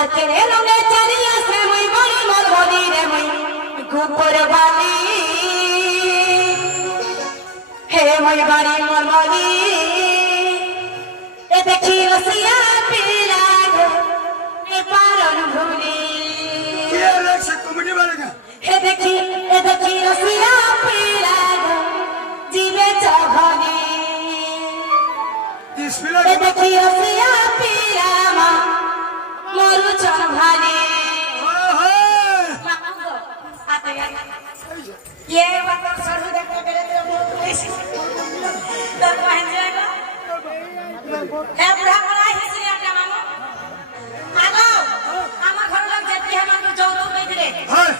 Arquere longe charia se muy boni mor boni re muy gupor bali he muy bari mor boni e dekhi rasiya pila go e paron bhuli ke alak se comedy balega e dekhi rasiya pila go jive chahani disfila e dekhi rasiya pila ma moru chon bhani ये बात तो sir से देखते मेरे तेरे मुंह में तो पहन जाएगा है बुढ़ा बड़ा ही सिया क्या मामू आगो आमा घर लग जाती है मानो जो तो नहीं करे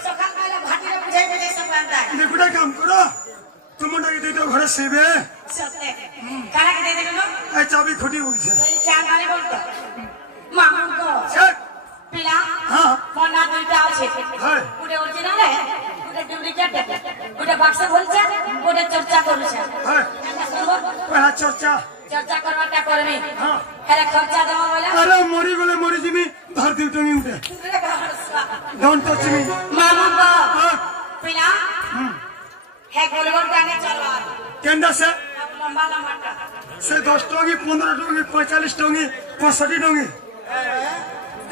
सकाल वाला भाटी में बुझाई में सब बनता है देखो ना काम करो तुम मुंडा के दे दो घर से बे सत्य काला के दे दे नो ए चाबी खोटी हुई है क्या माने बोलतो मामू को चल पिला हां फोन ना दुईटा আছে পুরো অরিজিনাল है পুরো ডুপ্লিকেট পুরো বাক্স বলছে পুরো চর্চা করছে হ্যাঁ পড়া চর্চা चर्चा करवाटा करबे हां हेरे खर्चा देबो बोला अरे मोरी बोले मोरी जिमी धर दी टंगी उठे डोंट टच मी मामा को पिला है गोलगोल गाने चलवा केंदा से लंबा लंबा से 10 टंगी 15 टंगी 45 टंगी 65 टंगी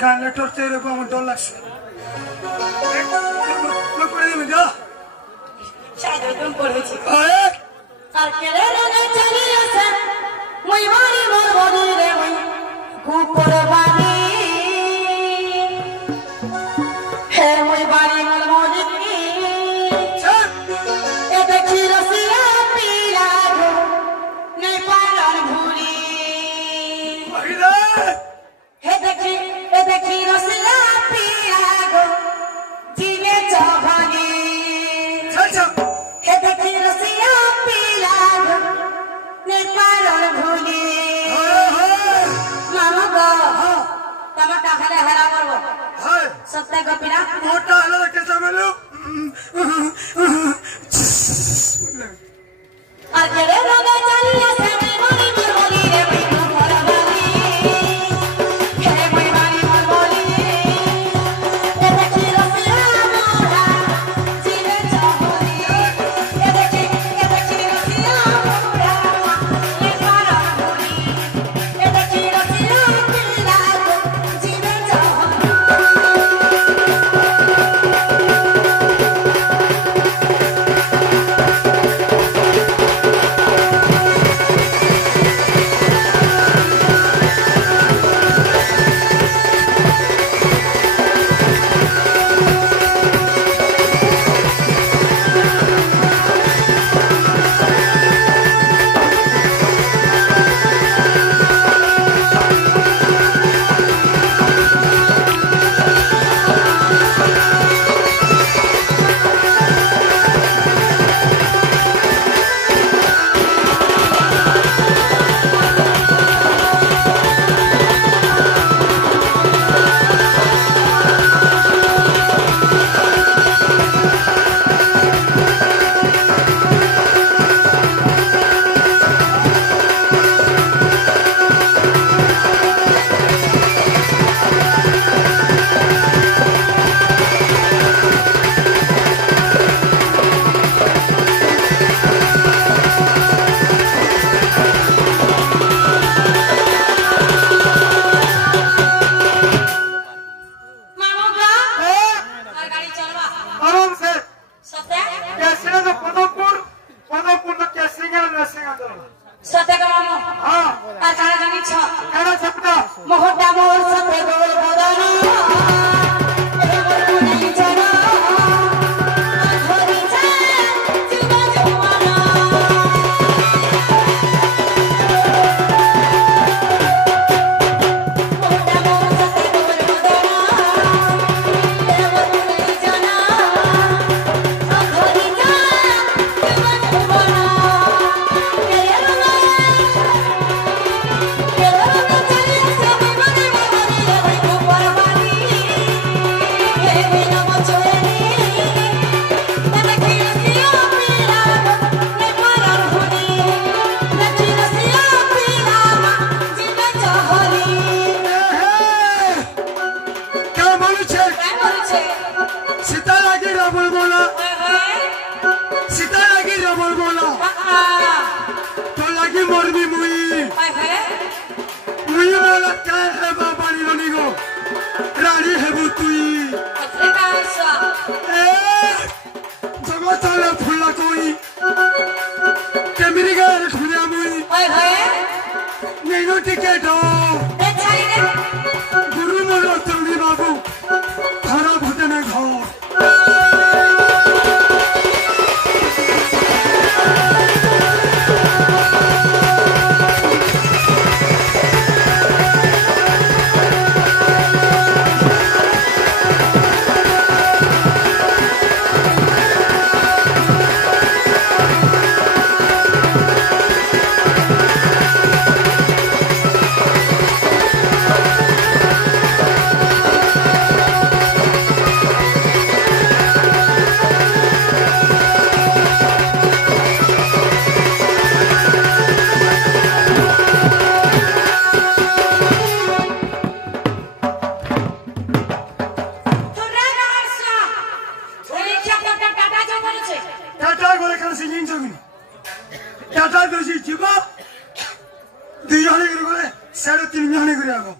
काले टोर तेरे को हम $1 से लो पड़े में जा शायद तुम पढ़े छी अरे अकेले रने चलिए से मुई मारी मोर बोली रे मुई ऊपर बानी हे मुई बारी मोर बोली चल ए देखी रसिया पीला गो नहीं पालन भूली महिला हे देखी रसिया पीला गो जीवे चौभानी चल चल हे देखी रसिया पीला गो नहीं पालन भूली मामा गो टमाटा हरे हरा करबो हाय सत्य गो पिला मोटा हला कैसा मिलो अकेले लगे चलिए से मोरी मोर बोली रे मुई ऊपर बानी हे मुई बानी मोर बोली ए देखी रसिया मोरा जीवे चौभानी ए देखी रसिया मोरा ये पारा भूली ए देखी रसिया पीला गो जीवे चौभानी বলছে সীতা লাগি রাবণ বলা সীতা লাগি রাবণ বলা তো লাগি মরবি মুই মুই বলা কে হেবা বাড়ি রনি গো রানী হেবু তুই জগতলে ফুলা কই কেমিরি গার খুলিয়া মুই নেইনো টিকেট গুরু মোর তরুণী বাবু ধরা ভুটনে ঘর টাটা করে কাছে জিনিস টাটা দোষী জীব 2 জনে করে 3.5 জনে করে